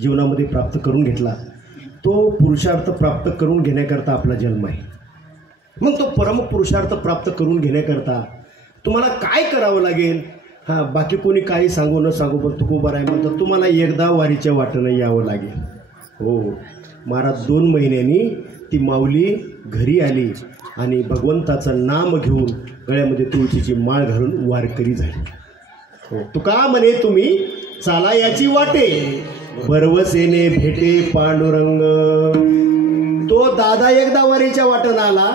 जीवनामध्ये प्राप्त करून घेतला तो पुरुषार्थ प्राप्त करून घेण्याकरता आपला जन्म आहे। मग तो परम पुरुषार्थ प्राप्त करून घेण्याकरता तुम्हाला काय करावं लागेल? हां, बाकी कोणी काही सांगू न सांगू पण तुकोबा आहे म्हणतात तुम्हाला एकदा वारीच्या वाटेनं यावं लागेल। हो महाराज 2 महिन्यांनी ती माऊली घरी आली आणि भगवंताचं नाम घेऊन गळ्यामध्ये तुळशीची माळ घालून वारकरी झाली। हो तुका म्हणे तुम्ही चाला याची वाटे भरवसेने भेटे पांडुरंग। तो दादा एकदा वारीच्या वाटेनं आला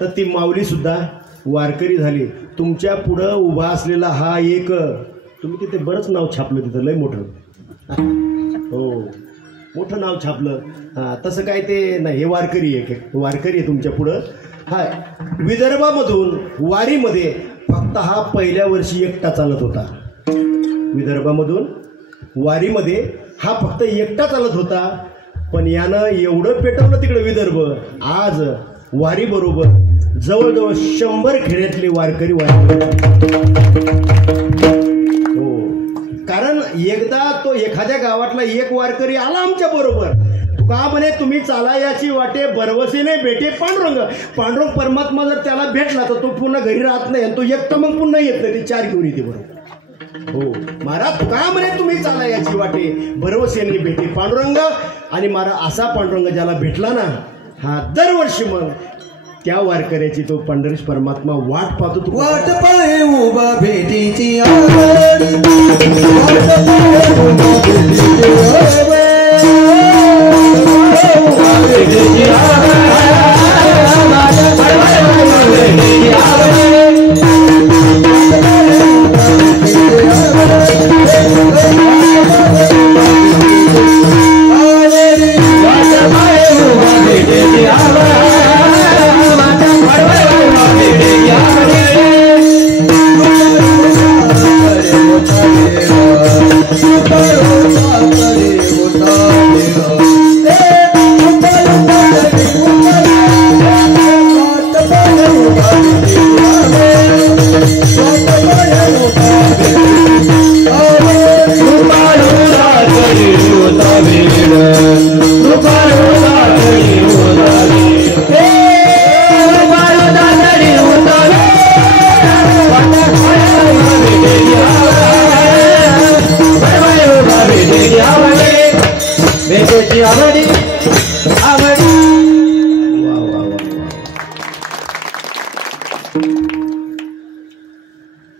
तर ती माऊली सुद्धा वारकरी झाली। तुमच्या पुढं उभा असलेला हा एक तुम्ही तिथे बरंच नाव छापलं तिथं लय मोठं हो मोठं नाव छापलं। हां तसं काय ते नाही हे वारकरी आहे वारकरी आहे तुमच्या पुढं। हा विदर्भामधून वारीमध्ये फक्त हा पहिल्या वर्षी एकटा चालत होता। विदर्भामधून वारीमध्ये हा फक्त एकटा चालत होता पण यानं एवढं पेटवलं तिकडे विदर्भ आज वारी बरोबर जवळजवळ 100 खेड्यातले वारकरी हो कारण एकदा तो एखाद्या गावातला एक वारकरी आला आमच्या बरोबर का म्हणे तुम्ही चाला याची वाटे भरवसेने भेटे पांडुरंग। पांडुरंग परमात्मा जर त्याला भेटला तर तो पुन्हा घरी राहत नाही आणि तो एकटा मग पुन्हा येत नाही ते 4 घेऊन येते बरोबर। हो महाराज का म्हणे तुम्ही चाला याची वाटे भरवसेने भेटे पांडुरंग आणि महाराज असा पांडुरंग ज्याला भेटला ना हा दरवर्षी मग त्या वारकऱ्याची तो पंढरीश परमात्मा वाट पाहतो। वाट पाहे उभा भेटीची आवड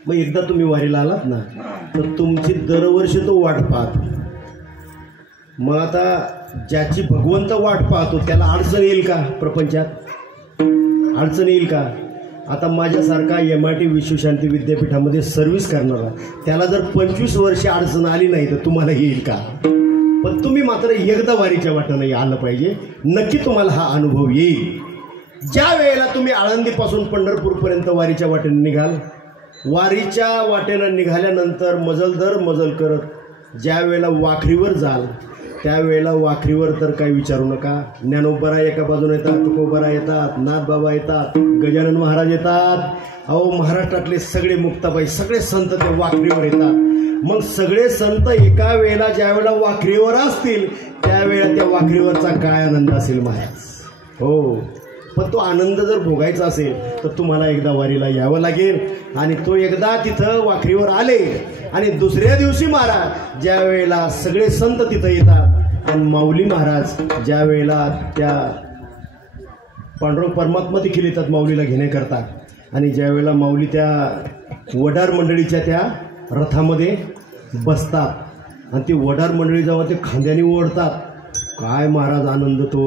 मग एकदा तुम्ही वारीला आलात ना तर तुमची दरवर्षी तो वाट पाहतो। मग आता ज्याची भगवंत वाट पाहतो त्याला अडचण येईल का? प्रपंचात अडचण येईल का? आता माझ्यासारखा MIT विश्वशांती विद्यापीठामध्ये सर्व्हिस करणारा त्याला जर 25 वर्षे अडचण आली नाही तर तुम्हाला येईल का? पण तुम्ही मात्र एकदा वारीच्या वाटेनं आलं पाहिजे नक्की तुम्हाला हा अनुभव येईल। ज्या वेळेला तुम्ही आळंदीपासून पंढरपूरपर्यंत वारीच्या वाटेने निघाल वारीच्या वाटेनं निघाल्यानंतर मजल दर मजल करत ज्या वेळेला वाखरीवर जाल त्यावेळेला वाखरीवर तर काही विचारू नका। ज्ञानोबरा एका बाजूने येतात तुकोबरा येतात नाथबाबा येतात गजानन महाराज येतात। अहो महाराष्ट्रातले सगळे मुक्ताबाई सगळे संत त्या वाखरीवर येतात। मग सगळे संत एका वेळेला ज्या वेळेला वाखरीवर असतील त्यावेळेला त्या वाखरीवरचा काय आनंद असेल महाराज। हो पण तो आनंद जर भोगायचा असेल तर तुम्हाला एकदा वारीला यावं लागेल आणि तो एकदा तिथं वाखरीवर आले आणि दुसऱ्या दिवशी महाराज ज्या वेळेला सगळे संत तिथं येतात आणि माऊली महाराज ज्या वेळेला त्या पांडुरंग परमात्मा देखील येतात माऊलीला घेण्याकरता आणि ज्या वेळेला माऊली त्या वडार मंडळीच्या त्या रथामध्ये बसतात आणि ती वडार मंडळी जेव्हा ते खांद्याने ओढतात काय महाराज आनंद तो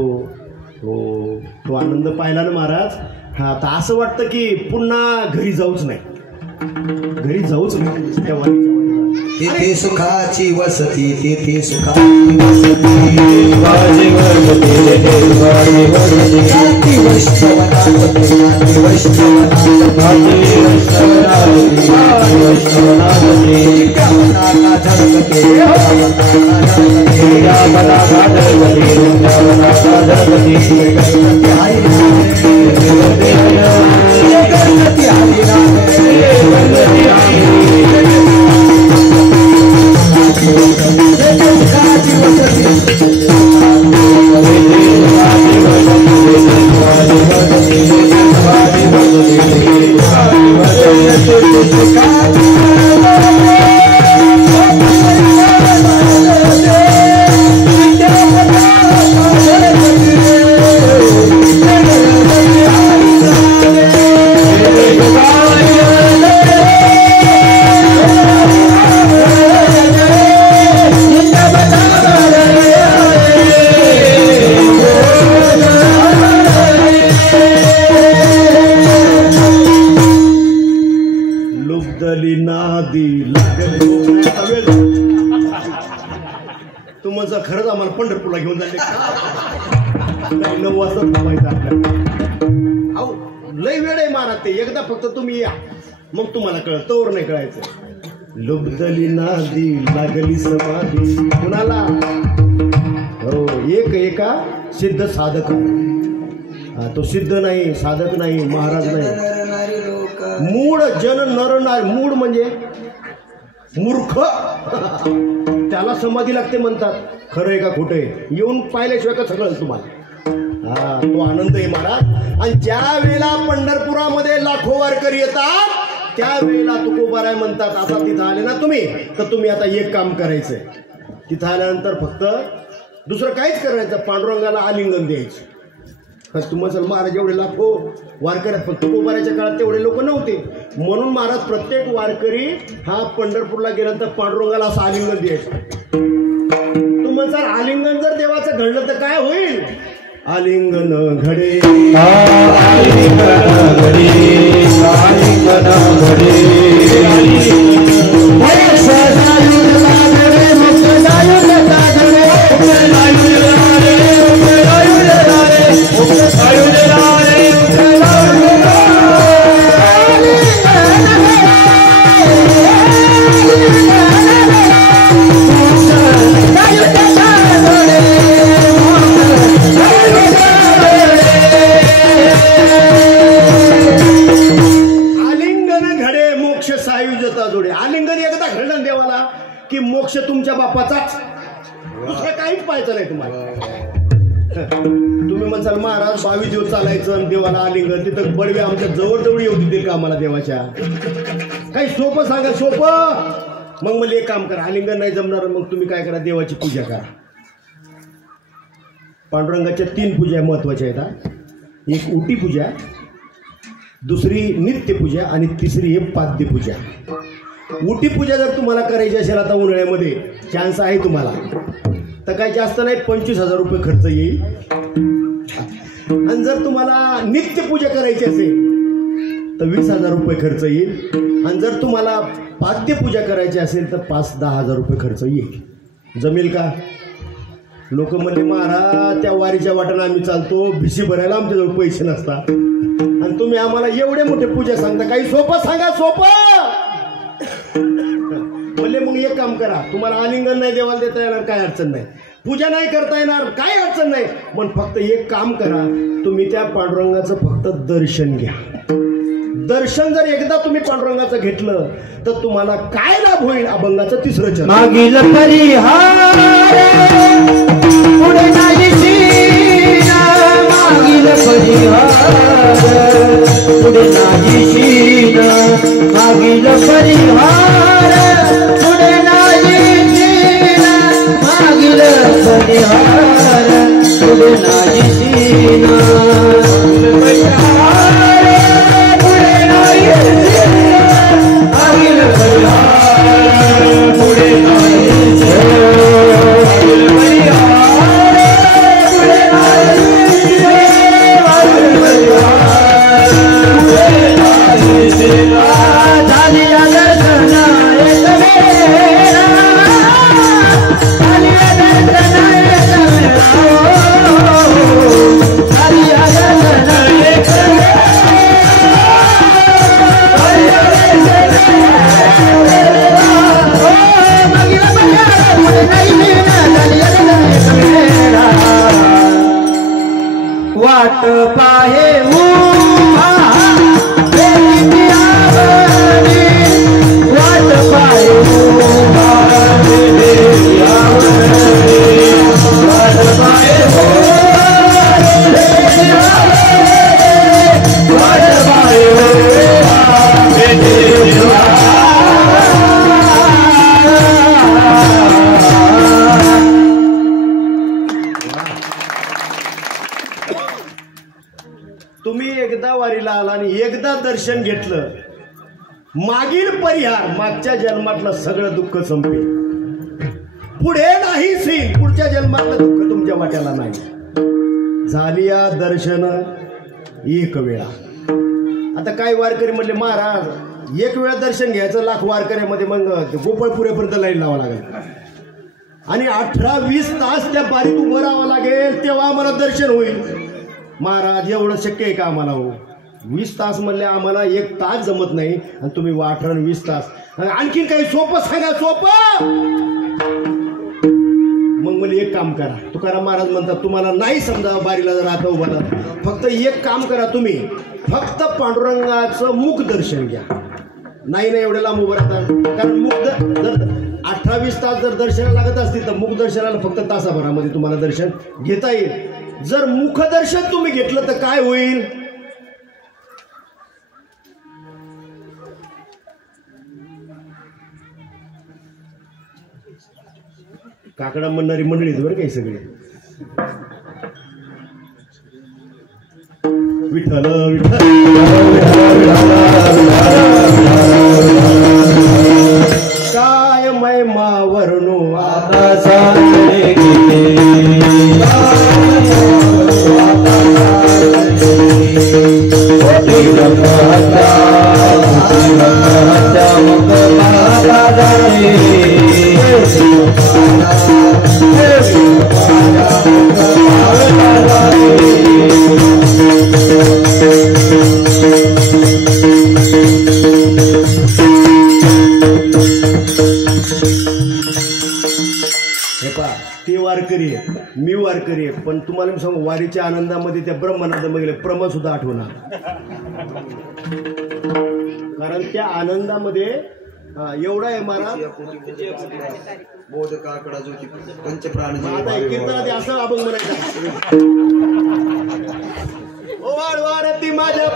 आनंद पाहिला ना महाराज। हा आता असं वाटतं की पुन्हा घरी जाऊच नाही त्या वारीच्या तेथे सुखाची वसती तेथे सुखाची वसती Let's go. तू म्हणजे खरंच आम्हाला पंढरपूरला घेऊन जाते 9 वाजता थांबायचं आपल्याला. अहो लय वेळ आहे महाराज ते. एकदा फक्त तुम्ही या मग तुम्हाला कळत, तोवर नाही कळायचं. लुबदली नादी लागली समाधी कुणाला? हो एका सिद्ध साधक. तो सिद्ध नाही, साधक नाही, महाराज नाही. मूळ जन नर नारी. मूळ म्हणजे मूर्ख. त्याला समाधी लागते म्हणतात. खरं आहे का खोटं आहे येऊन पाहिल्याशिवाय का सगळं तुम्हाला. हा तो आनंद आहे महाराज. आणि ज्या वेळेला पंढरपुरामध्ये लाखो वारकरी येतात त्यावेळेला तुकोबाराय म्हणतात आता तिथं आले ना तुम्ही तर तुम्ही आता एक काम करायचंय. तिथं आल्यानंतर फक्त दुसरं काहीच करायचं, पांडुरंगाला आलिंगन द्यायचं. तुम्हाला महाराज एवढे लाखो वारकऱ्यात पण तुकोबारायच्या काळात तेवढे लोक नव्हते म्हणून महाराज प्रत्येक वारकरी हा पंढरपूरला गेल्यानंतर पांडुरंगाला असं आलिंगन द्यायचं. तुम्हाला आलिंगन जर देवाचं घडलं तर काय होईल? आलिंगन घडे की मोक्ष तुमच्या बापाचाच, दुसरं काहीच पाहायचं नाही तुम्हाला. तुम्ही म्हणसाल महाराज 22 दिवस चालायचं आणि देवाला आलिंगन, तिथं बडवे आमच्या जवळ येऊ देतील का आम्हाला देवाच्या? काही सोपं सांगा, सोपं. मग मला एक काम करा, आलिंगन नाही जमणार मग तुम्ही काय करा, देवाची पूजा करा. पांडुरंगाच्या 3 पूजा महत्वाच्या आहेत. एक उटी पूजा, दुसरी नित्य पूजा आणि तिसरी आहे पाद्य पूजा. उटी पूजा जर तुम्हाला करायची असेल आता उन्हाळ्यामध्ये चान्स आहे तुम्हाला तर काही जास्त नाही 25,000 रुपये खर्च येईल. आणि जर तुम्हाला नित्य पूजा करायची असेल तर 20,000 रुपये खर्च येईल. आणि जर तुम्हाला पाद्य पूजा करायची असेल तर 5-10 हजार रुपये खर्च येईल. जमेल का? लोक म्हणले महाराज त्या वारीच्या वाटेला आम्ही चालतो, भिशी भरायला आमच्याजवळ पैसे नसतात आणि तुम्ही आम्हाला एवढे मोठे पूजा सांगता, काही सोपं सांगा, सोपं. म्हणले मग एक काम करा, तुम्हाला आलिंगन नाही देवाला देता येणार काय अडचण नाही, पूजा नाही करता येणार काय अडचण नाही, पण फक्त एक काम करा, तुम्ही त्या पांडुरंगाचं फक्त दर्शन घ्या. दर्शन जर एकदा तुम्ही पांडुरंगाचं घेतलं तर तुम्हाला काय लाभ होईल? अभंगाचं 3रं चरण. मागील परिहार पुढे नाही सीना, मागील परिहार पुढे नाही सीना, मागील परिहार पुढे नाही सीना, मागील परिहार पुढे नाही सीना, वाट पाहे उभा भेटीची आवडी, वाट पाहे उभा भेटीची आवडी, वाट पाहे उभा भेटीची आवडी, वाट पाहे उभा भेटीची आवडी. तुम्ही एकदा वारीला आला आणि एकदा दर्शन घेतलं, मागील परिहार, मागच्या जन्मातलं सगळं दुःख संपेल. पुढे नाही सीन, पुढच्या जन्मातलं दुःख तुमच्या वाट्याला नाही. झाली या दर्शन एक वेळा. आता काय वारकरी म्हणले महाराज एक वेळा दर्शन घ्यायचं, लाख वारकऱ्यामध्ये मग गोपाळपुऱ्यापर्यंत लाईन लावा लागेल. आणि 18-20 तास त्या बारीत उभं राहावं लागेल, तेव्हा आम्हाला दर्शन होईल. महाराज एवढं शक्य आहे का आम्हाला? हो, 20 तास म्हणले आम्हाला 1 तास जमत नाही आणि तुम्ही 18 आणि 20 तास. आणखीन काही सोपं सांगा, सोपं. मग मला एक काम करा, तुकाराम महाराज म्हणतात तुम्हाला नाही समजा बारीला जर आता उभा राहता, फक्त एक काम करा, तुम्ही फक्त पांडुरंगाचं मुख दर्शन घ्या. नाही नाही एवढ्या लांब उभं राहता, कारण मुख जर 18-20 तास जर दर्शनाला लागत असतील तर मुख दर्शनाला फक्त तासाभरामध्ये तुम्हाला दर्शन घेता येईल. जर मुखदर्शन तुम्ही घेतलं तर काय होईल? काकडा म्हणणारी मंडळीच बरं काही सगळे. विठ्ठल विठ्ठल काय महिमा वर्णू आता सांगणे ते वारकरी आहे, मी वारकरी आहे, पण तुम्हाला मी सांगू वारीच्या आनंदामध्ये त्या ब्रह्मानंदामध्ये प्रमा सुद्धा आठवणार. कारण त्या आनंदामध्ये एवढा आहे महाराज बोधकाकडा ज्योती पंचप्राण कीर्तनात असं अभंग म्हणायचा. ओ वारती माझ्या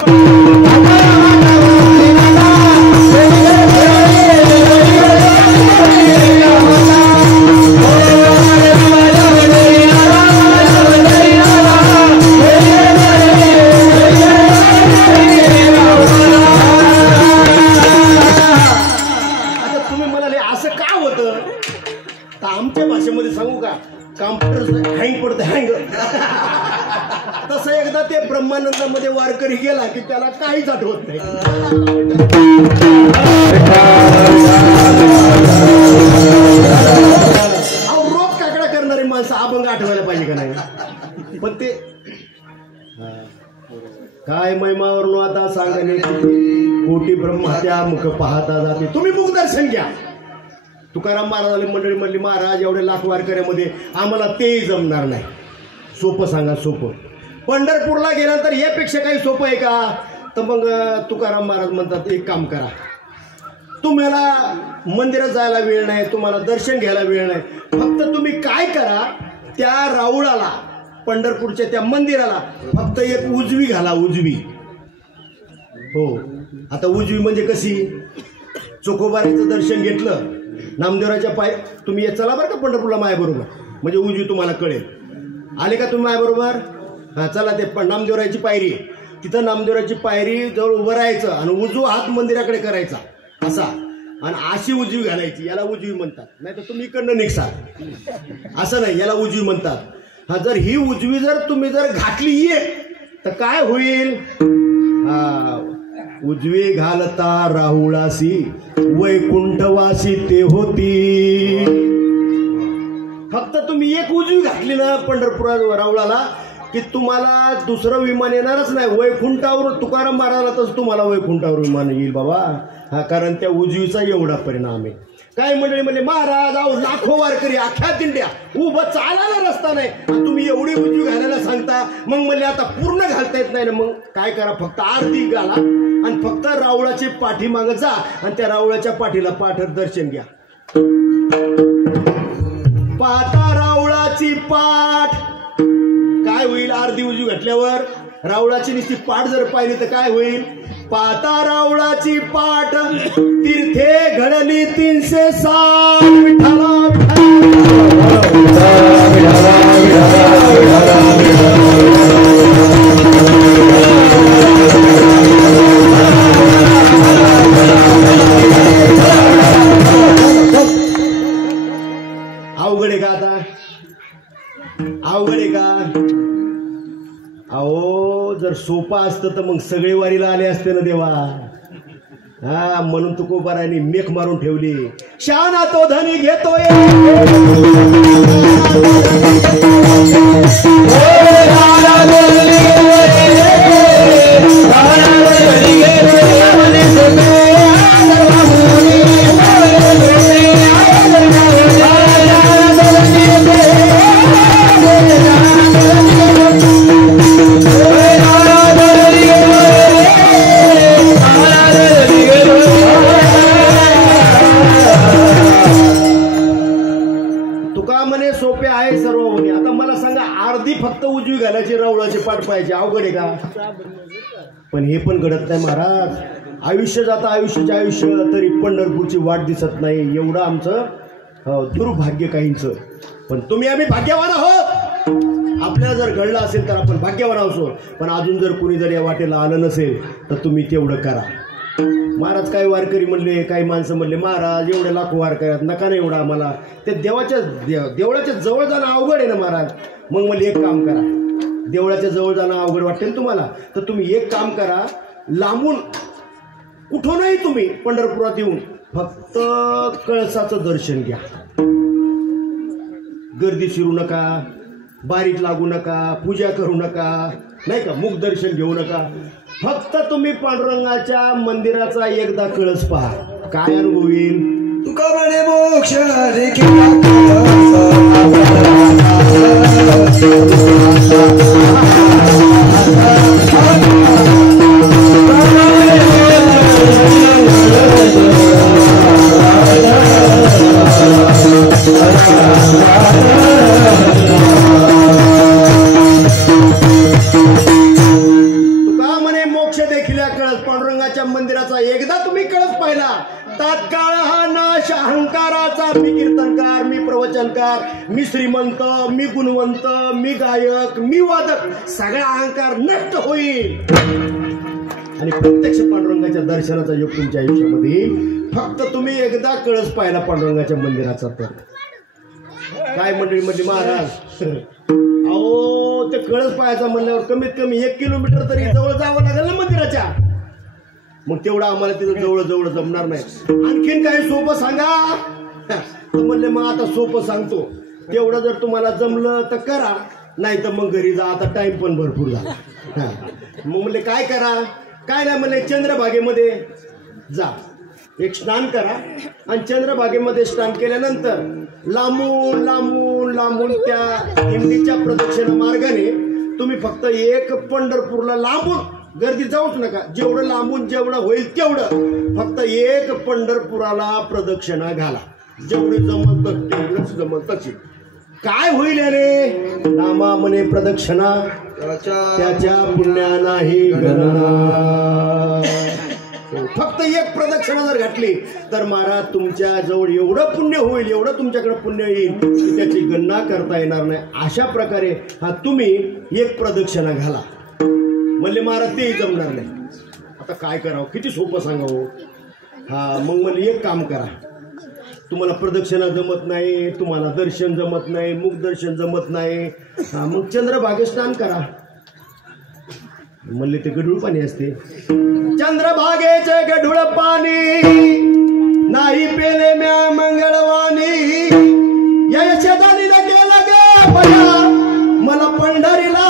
आमच्या भाषेमध्ये सांगू का, कॉम्प्युटर हँग पडतं हँग. तसं एकदा ते ब्रह्मानंदामध्ये वारकरी गेला की त्याला काहीच आठवत नाही. रोज काकडा करणारी माणसं अभंग आठवायला पाहिजे का नाही? पण ते काय महिमावरून आता सांगणे कोटी ब्रह्मात्या मुख पाहता जाते. तुम्ही मुख दर्शन घ्या. तुकाराम महाराजांनी मंडळी म्हणली महाराज एवढे लाख वारकऱ्यामध्ये आम्हाला तेही जमणार नाही. सोपं सांगा, सोपं. पंढरपूरला गेल्यानंतर यापेक्षा काही सोपं आहे का? तर मग तुकाराम महाराज म्हणतात एक काम करा, तुम्हाला मंदिरात जायला वेळ नाही, तुम्हाला दर्शन घ्यायला वेळ नाही, फक्त तुम्ही काय करा, त्या राऊळाला पंढरपूरच्या त्या मंदिराला फक्त एक उजवी घाला. उजवी, हो. आता उजवी म्हणजे कशी? चोखोबारीचं दर्शन घेतलं, नामदेवराच्या पाय तुम्ही चला बरं का पंढरपूरला माझ्याबरोबर, म्हणजे उजवी तुम्हाला कळेल. आले का तुम्ही माझ्याबरोबर? हां चला, ते नामदेवराची पायरी, तिथं नामदेवराची पायरी जवळ उभं राहायचं आणि उजवा हात मंदिराकडे करायचा असा, आणि अशी उजवी घालायची. याला उजवी म्हणतात. नाही तर तुम्ही इकडनं निघसा, असं नाही, याला उजवी म्हणतात. हा, जर ही उजवी जर तुम्ही जर घातली ये तर काय होईल? हा, उजवी घालता राहुळासी वैकुंठवासी ते होती. फक्त तुम्ही एक उजवी घातली ना पंढरपुरात राऊळाला की तुम्हाला दुसरं विमान येणारच नाही. वैकुंठावर तुकाराम महाराजला तसं तुम्हाला वैकुंठावर विमान येईल बाबा. हा, कारण त्या उजवीचा एवढा परिणाम आहे. काय मंडळी म्हणजे महाराज अहो लाखो वारकरी अख्ख्या दिंड्या उभं चालायला रस्ता नाही, तुम्ही एवढी उजवी घालायला सांगता. मग म्हणले आता पूर्ण घालता येत नाही ना, मग काय करा, फक्त आरती घाला आणि फक्त रावळाची पाठी मागं जा आणि त्या रावळाच्या पाठीला पाठर दर्शन घ्या. पाहता रावळाची पाठ काय होईल? अर्धी उजवी घातल्यावर रावळाची नुसती पाठ जर पाहिली तर काय होईल? पाहता रावळाची पाठ तीर्थे घडली 360 विठ्ठला अवघड आहे का? आता अवघड आहे का? अहो जर सोपा असतं तर मग सगळे वारीला आले असते ना देवा. हा म्हणून तुकोबारांनी मेख मारून ठेवली. शाना तो धनी घेतोय फक्त उजवी घालायची रावळाचे पाठ पाहिजे अवघड आहे का? पण हे पण घडत नाही महाराज. आयुष्य जातं आयुष्याचे आयुष्य तरी पंढरपूरची वाट दिसत नाही. एवढं आमचं दुर्भाग्य काहींचं. पण तुम्ही आम्ही भाग्यवान आहोत. आपल्याला जर घडलं असेल तर आपण भाग्यवान असो. पण अजून जर कोणी जर या वाटेला आलं नसेल तर तुम्ही तेवढं करा. महाराज काही वारकरी म्हणले, काही माणसं म्हणले महाराज एवढे लाखो वारकऱ्यात नका नाही एवढा आम्हाला. ते देवळाच्या जवळ जाणं अवघड आहे ना महाराज. मग मला एक काम करा, देवळाच्या जवळ जाणं अवघड वाटते ना तुम्हाला, तर तुम्ही एक काम करा, लांबून कुठूनही तुम्ही पंढरपुरात येऊन फक्त कळसाचं दर्शन घ्या. गर्दी शिरू नका, बारीक लागू नका, पूजा करू नका, नाही का, मुख दर्शन घेऊ नका. फक्त तुम्ही पांडुरंगाच्या मंदिराचा एकदा कळस पहा. काय अनुभव येईल? तुका म्हणे मोक्ष पांडुरंगाच्या मंदिराचा एकदा तुम्ही कळस पाहिला, तात्काळ हा नाश अहंकाराचा. मी कीर्तनकार, मी प्रवचनकार, मी श्रीमंत, मी गुणवंत, मी गायक, मी वादक, सगळा अहंकार नष्ट होईल आणि प्रत्यक्ष पांडुरंगाच्या दर्शनाचा योग तुमच्या आयुष्यामध्ये येईल. फक्त तुम्ही एकदा कळस पाहिला पांडुरंगाच्या मंदिराचा. तर काय मंडळी म्हणली महाराज, अहो ते कळस पाहायचा म्हणल्यावर कमीत कमी 1 किलोमीटर तरी जवळ जावं लागेल ना मंदिराच्या. मग तेवढं आम्हाला तिथं जवळ जवळ जमणार नाही. आणखीन काही सोपं सांगा. तर म्हणले मग आता सोपं सांगतो, तेवढं जर तुम्हाला जमलं तर करा, नाही तर मग घरी जा, आता टाइम पण भरपूर झाला. मग म्हणले काय करा? काय नाही म्हणले, चंद्रभागेमध्ये जा, एक स्नान करा आणि चंद्रभागेमध्ये स्नान केल्यानंतर लांबून लांबून लांबून त्या दिंडीच्या प्रदक्षिणा मार्गाने तुम्ही फक्त एक पंढरपूरला लांबून, गर्दी जाऊच नका, जेवढं लांबून जेवढं होईल तेवढं फक्त एक पंढरपुराला प्रदक्षिणा घाला. जेवढी जमत तेवढंच जमत तशी. काय होईल रे? नामा म्हणे प्रदक्षिणा त्याच्या पुण्या नाही गणना. फक्त एक प्रदक्षिणा जर घातली तर महाराज तुमच्या जवळ एवढं पुण्य होईल, एवढं तुमच्याकडे पुण्य येईल की त्याची गणना करता येणार नाही. अशा प्रकारे हा तुम्ही एक प्रदक्षिणा घाला. म्हणले महाराज तेही जमणार नाही. आता काय करावं, किती सोपं सांगावं. हा मग म्हणले एक काम करा, तुम्हाला प्रदक्षिणा जमत नाही, तुम्हाला दर्शन जमत नाही, मुख दर्शन जमत नाही, हा मग चंद्रभागे स्नान करा. म्हणले ते गढूळ पाणी असते. चंद्रभागेचे गढूळ पाणी नाही पेले म्या मंगळवाणी, या शेजारीला गेला गे बया, मला पंढरीला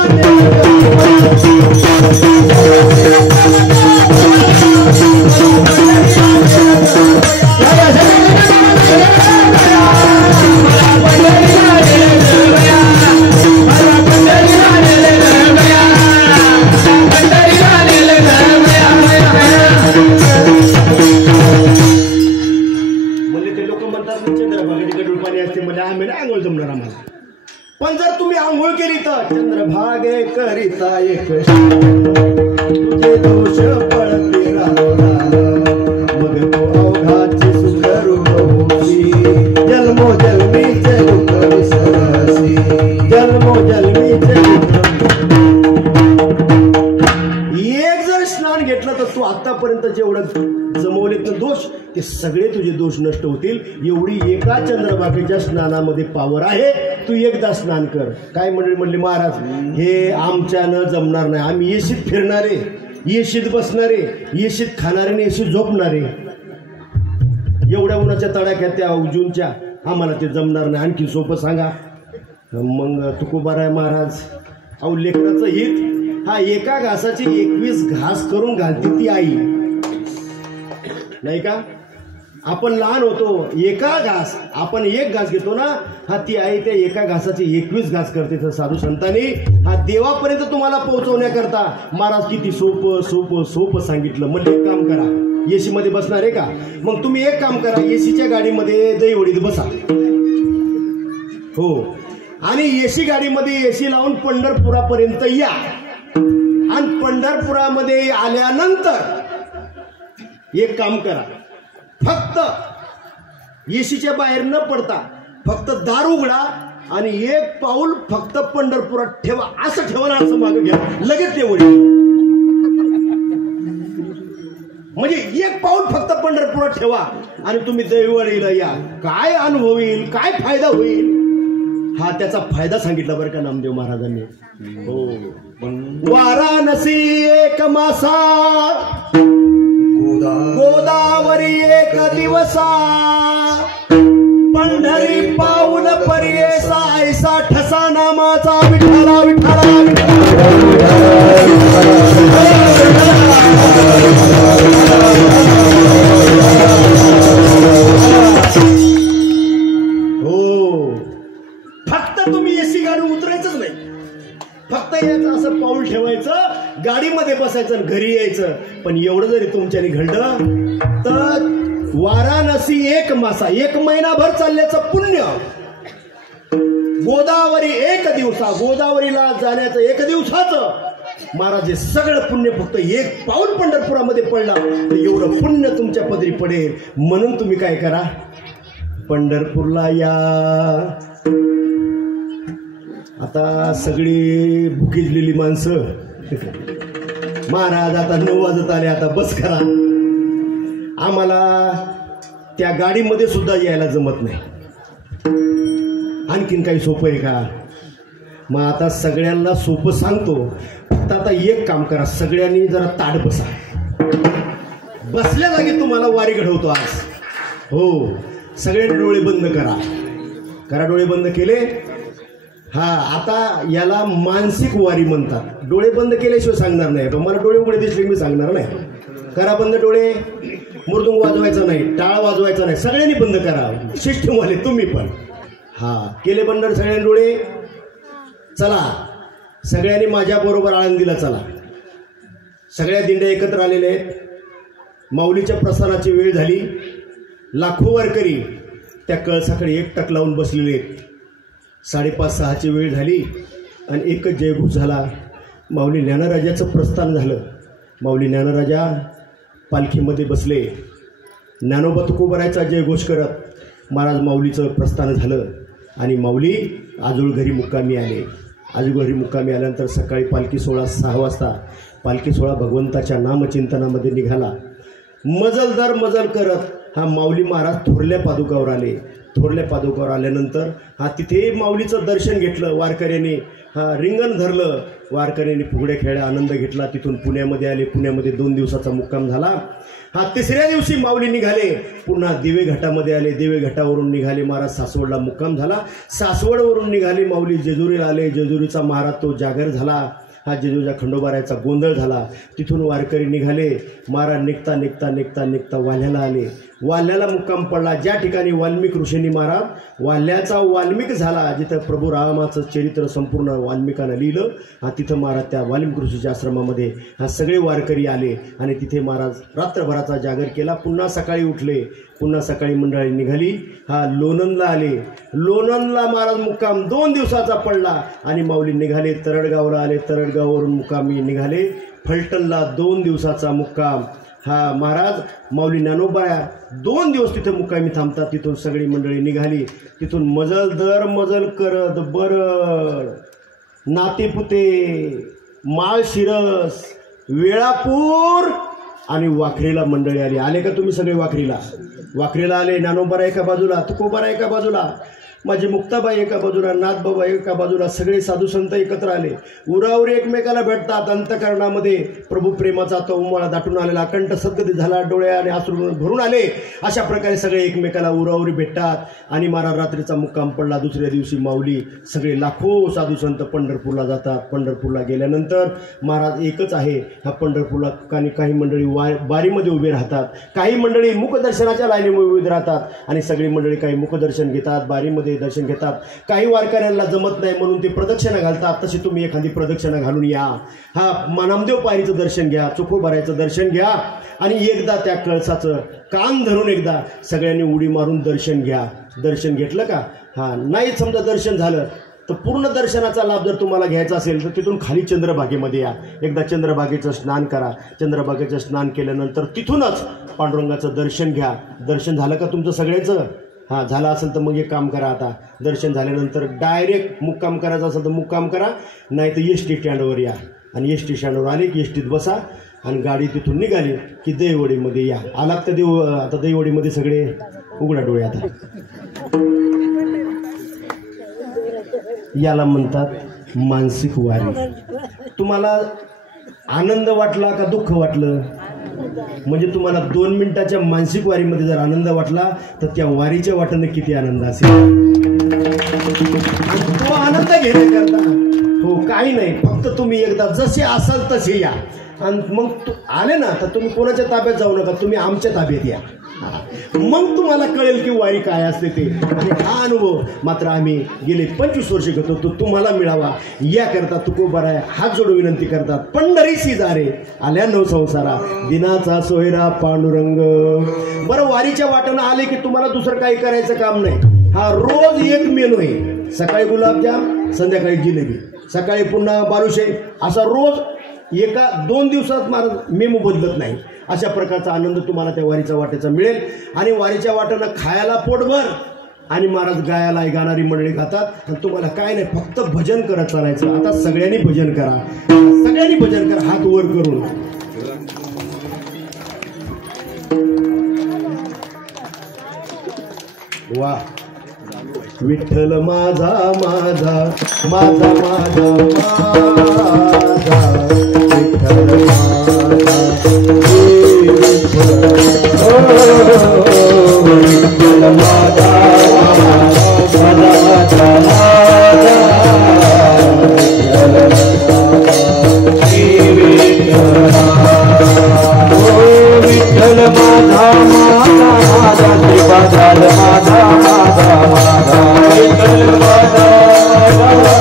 पण जर तुम्ही आंघोळ केली तर चंद्रभागे करिता एक तुझे दोष पळते मग तो अवघाची सुखरूप होशी, जन्मोजन्मीचे दुःख विसरसी, जन्मोजन्मीचे एक जर स्नान घेतलं तर तू आतापर्यंत जेवढं जमवलेत ना दोष, ते सगळे तुझे दोष नष्ट होतील. एवढी एका चंद्रभागेच्या स्नानामध्ये पावर आहे. तू एकदा स्नान कर. काय म्हणले महाराज, हे आमच्यानं जमणार नाही, आम्ही येशीत फिरणारे, येशीत बसणारे, येशीत खाणारे आणि येशीत झोपणारे. एवढ्या उन्हाच्या तडाख्यात त्या जूनच्या आम्हाला ते जमणार नाही. आणखी सोपं सांगा. मग तुकोबाराय महाराज, अहो लेकराचं हित हा एका घासाची 21 घास करून घालते ती आई, नाही का? आपण लहान होतो, एका घास आपण एक घास घेतो ना, हा ती आई त्या एका घासाची 21 घास करते. तर साधू संतांनी हा देवापर्यंत तुम्हाला पोहोचवण्याकरता महाराज किती सोपं सोपं सोपं सांगितलं. म्हणजे एक काम करा, एसी मध्ये बसणार आहे का? मग तुम्ही एक काम करा, एसीच्या गाडीमध्ये दहीवडीत बसा. हो, आणि एसी गाडीमध्ये एसी लावून पंढरपुरापर्यंत या. आणि पंढरपुरामध्ये आल्यानंतर एक काम करा, फक्त येशीच्या बाहेर न पडता फक्त दार उघडा आणि एक पाऊल फक्त पंढरपुरात ठेवा. असं ठेवा ना, असं मागे घ्या, लगेच ते वळी. म्हणजे एक पाऊल फक्त पंढरपुरात ठेवा आणि तुम्ही दैवळीला या. काय अनुभव येईल, काय फायदा होईल, हा त्याचा फायदा सांगितला बरं का नामदेव महाराजांनी. हो, वाराणसी एक मासा, गोदावरी एक दिवसा, पंढरी पाऊल पर्येसा, ऐसा ठसा नामाचा विठ्ठला विठ्ठला हो. फक्त तुम्ही एसी गाडी उतरायचंच नाही, फक्त यायचं असं पाऊल ठेवायचं, गाडीमध्ये बसायचं आणि घरी यायचं. पण एवढं जरी तुमच्याने घडलं तर वाराणसी एक मासा, 1 महिनाभर चालल्याचं पुण्य, गोदावरी एक दिवसा, गोदावरीला जाण्याचं 1 दिवसाचं महाराज, हे सगळं पुण्य फक्त एक पाऊल पंढरपुरामध्ये पडला तर एवढं पुण्य तुमच्या पदरी पडेल. म्हणून तुम्ही काय करा, पंढरपूरला या. आता सगळी भुकीजलेली माणसं, महाराज आता 9 वाजत आले, आता बस करा. आम्हाला त्या गाडीमध्ये सुद्धा यायला जमत नाही. आणखीन काही सोपं आहे का? मग आता सगळ्यांना सोपं सांगतो. फक्त आता एक काम करा, सगळ्यांनी जरा ताट बसा. बसल्या जागी तुम्हाला वारी घडवतो आज. हो, सगळ्यांनी डोळे बंद करा. करा, डोळे बंद केले. हा, आता याला मानसिक वारी म्हणतात. डोळे बंद केल्याशिवाय सांगणार नाही. मला डोळे उघडे दिसले मी सांगणार नाही. करा बंद डोळे. मृदुंग वाजवायचा नाही, टाळ वाजवायचा नाही, सगळ्यांनी बंद करा. सिस्टमवाले तुम्ही पण. हा, केले बंद सगळ्यांनी डोळे. चला, सगळ्यांनी माझ्या बरोबर आळंदीला चला. सगळ्या दिंड्या एकत्र आलेल्या आहेत. माऊलीच्या प्रस्थानाची वेळ झाली. लाखो वारकरी त्या कळसाकडे एकटक लावून बसलेले आहेत. 5:30-6ची वेळ झाली आणि एकच जयघोष झाला. माऊली ज्ञानराजाचं प्रस्थान झालं. माऊली ज्ञानराजा पालखीमध्ये बसले. ज्ञानोबा तुकोबारायचा जयघोष करत महाराज माऊलीचं प्रस्थान झालं आणि माऊली आजोळ घरी मुक्कामी आले. आजोळ घरी मुक्कामी आल्यानंतर सकाळी पालखी सोहळा 6 वाजता पालखी सोहळा भगवंताच्या नामचिंतनामध्ये निघाला. मजल दर मजल करत हा माऊली महाराज थोरल्या पादुकावर आले. थोरल्या पादुकावर आल्यानंतर हा तिथे माऊलीचं दर्शन घेतलं. वारकऱ्यांनी हा रिंगण धरलं. वारकऱ्यांनी फुगड्या खेळ्या, आनंद घेतला. तिथून पुण्यामध्ये आले. पुण्यामध्ये 2 दिवसाचा मुक्काम झाला. हा 3ऱ्या दिवशी माऊली निघाले. पुन्हा दिवे घाटामध्ये आले. दिवे घाटावरून निघाले महाराज सासवडला मुक्काम झाला. सासवडवरून निघाले माऊली जेजुरीला आले. जेजुरीचा महाराज तो जागर झाला. हा जेजुरीच्या खंडोबारायचा गोंधळ झाला. तिथून वारकरी निघाले. महाराज निघता निघता निघता निघता वाल्याला आले. वाल्याला मुक्काम पडला. ज्या ठिकाणी वाल्मिक ऋषींनी महाराज वाल्याचा वाल्मिक झाला, जिथं प्रभू रामाचं चरित्र संपूर्ण वाल्मिकानं लिहिलं, हा तिथं महाराज त्या वाल्मिक ऋषीच्या आश्रमामध्ये हा सगळे वारकरी आले आणि तिथे महाराज रात्रभराचा जागर केला. पुन्हा सकाळी उठले. पुन्हा सकाळी मंडळी निघाली. हा लोणंदला आले. लोणंदला महाराज मुक्काम 2 दिवसाचा पडला आणि माऊली निघाले. तरडगावला आले. तरडगाववरून मुक्कामी निघाले फलटणला. 2 दिवसाचा मुक्काम. हा महाराज माऊली ज्ञानोबा 2 दिवस तिथे मुक्कामी थांबतात. तिथून सगळी मंडळी निघाली. तिथून मजल दर मजल करत बरड, नातेपुते, माळशिरस, वेळापूर आणि वाखरीला मंडळी आली. आले का तुम्ही सगळे वाखरीला? वाखरीला आले. ज्ञानोबा एका बाजूला, तुकोबारा एका बाजूला. माझी मुक्ताबाई एका बाजूला, नाथबाबा एका बाजूला, सगळे साधू संत एकत्र आले. उरावरी एकमेकाला भेटतात. अंतःकरणामध्ये प्रभू प्रेमाचा तो उमाळा दाटून आलेला, कंठ सद्गती झाला, डोळे आणि अश्रू भरून आले. अशा प्रकारे सगळे एकमेकाला उरावरी भेटतात. आणि महाराज रात्रीचा मुक्काम पडला. दुसऱ्या दिवशी माऊली सगळे लाखो साधू संत पंढरपूरला जातात. पंढरपूरला गेल्यानंतर महाराज एकच आहे. ह्या पंढरपूरला काही मंडळी बारीमध्ये उभे राहतात, काही मंडळी मुखदर्शनाच्या लाईनीमध्ये उभे राहतात. आणि सगळी मंडळी काही मुखदर्शन घेतात, बारीमध्ये दर्शन घेतात. काही वारकऱ्यांना जमत नाही म्हणून ते प्रदक्षिणा घालतात. तशी तुम्ही एखादी प्रदक्षिणा घालून या. हा नामदेव पायरीचं दर्शन घ्या, चोखोबारायचं दर्शन घ्या. आणि एकदा त्या कळसाचं कान धरून एकदा सगळ्यांनी उडी मारून दर्शन घ्या. दर्शन घेतलं का? हा नाही समजा दर्शन झालं तर पूर्ण दर्शनाचा लाभ जर तुम्हाला घ्यायचा असेल तर तिथून खाली चंद्रभागेमध्ये या. एकदा चंद्रभागेचं स्नान करा. चंद्रभागेचं स्नान केल्यानंतर तिथूनच पांडुरंगाचं दर्शन घ्या. दर्शन झालं का तुमचं सगळ्यांचं? हां झालं असेल तर मग एक काम करा. आता दर्शन झाल्यानंतर डायरेक्ट मुक्काम करायचा असेल तर मुक्काम करा, नाही तर एस टी स्टँडवर या. आणि एस टी स्टँडवर आले की एस टीत बसा आणि गाडी तिथून निघाली की दहीवडीमध्ये या. आलात तर आता दहीवडीमध्ये सगळे उघडा डोळे. आता याला म्हणतात मानसिक वारी. तुम्हाला आनंद वाटला का दुःख वाटलं? म्हणजे तुम्हाला 2 मिनिटाच्या मानसिक वारीमध्ये जर आनंद वाटला तर त्या वारीच्या वाटेने किती आनंद असेल. तो आनंद घेण्याकरता हो काही नाही, फक्त तुम्ही एकदा जसे असाल तसे या. आणि मग आले ना तर तुम्ही कोणाच्या ताब्यात जाऊ नका, तुम्ही आमच्या ताब्यात या. मग तुम्हाला कळेल की वारी काय असते ते. आणि हा अनुभव मात्र आम्ही गेले 25 वर्ष घेतो, तो तुम्हाला मिळावा याकरता तुकोबाराय हात जोडून विनंती करतात. पंढरीसी जारे आल्या नव संसारा, दिनाचा सोयरा पांडुरंग. बरं वारीच्या वाटेनं आले की तुम्हाला दुसरं काही करायचं काम नाही. हा रोज एक मेनू आहे. सकाळी गुलाबजाम, संध्याकाळी जिलेबी, सकाळी पुन्हा बालुशाही, असा रोज 1-2 दिवसात महाराज मेमू बदलत नाही. अशा प्रकारचा आनंद तुम्हाला त्या वारीच्या वाटेचा मिळेल. आणि वारीच्या वाटेनं खायला पोटभर आणि महाराज गायला गाणारी मंडळी खातात. आणि तुम्हाला काय नाही, फक्त भजन करत चालायचं. आता सगळ्यांनी भजन करा, सगळ्यांनी भजन करा हात वर करून. वा विठ्ठल माझा माझा माझा माझा माझा विठ्ठल माझा विठ्ठल माझा विठ्ठल माझा माझा माझा माझा माझा माझा विठ्ठल माझा माझा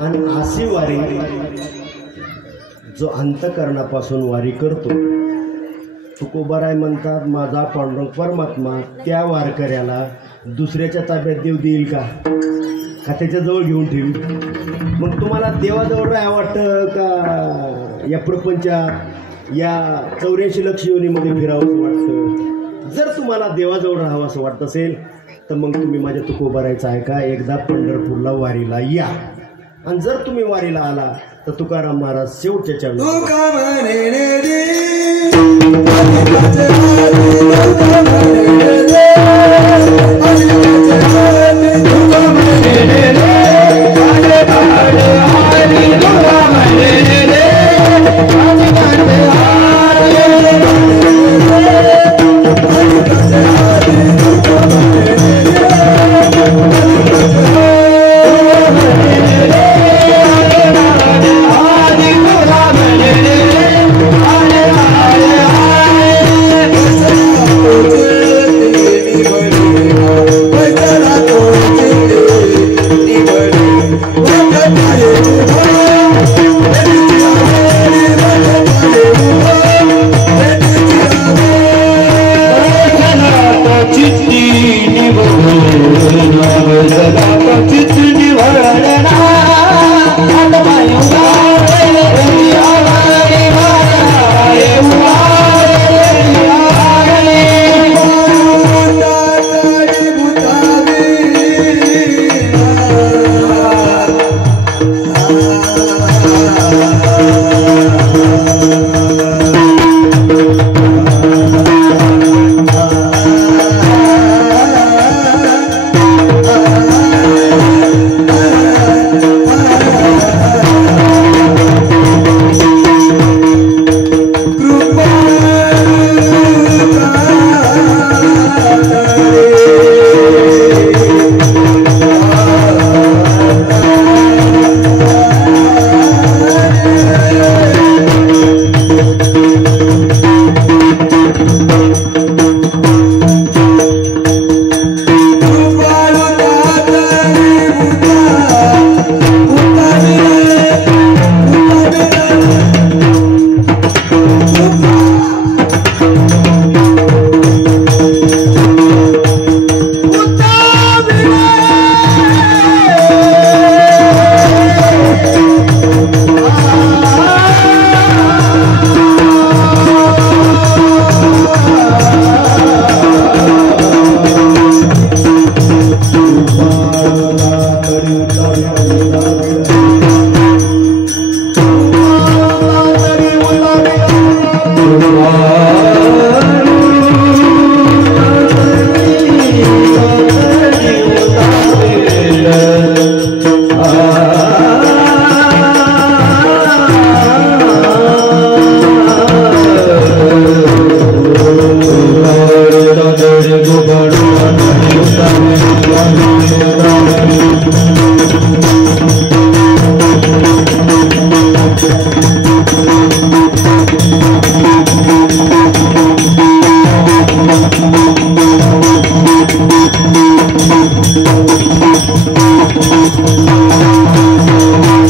आणि अशी वारी जो अंतकरणापासून वारी करतो तुकोबाराय म्हणतात माझा पांडुरंग परमात्मा त्या वारकऱ्याला दुसऱ्याच्या ताब्यात देव देईल का त्याच्या जवळ घेऊन ठेवी मग तुम्हाला देवाजवळ राहावं वाटतं का या प्रपंचात या 84 लक्ष योनीमध्ये फिरावं वाटतं जर तुम्हाला देवाजवळ राहावं असं वाटत असेल तर मग तुम्ही माझ्या तुकोबारायचं आहे का एकदा पंढरपूरला वारीला या आणि जर तुम्ही वारीला आला तर तुकाराम महाराज शेवटच्या तुका म्हणे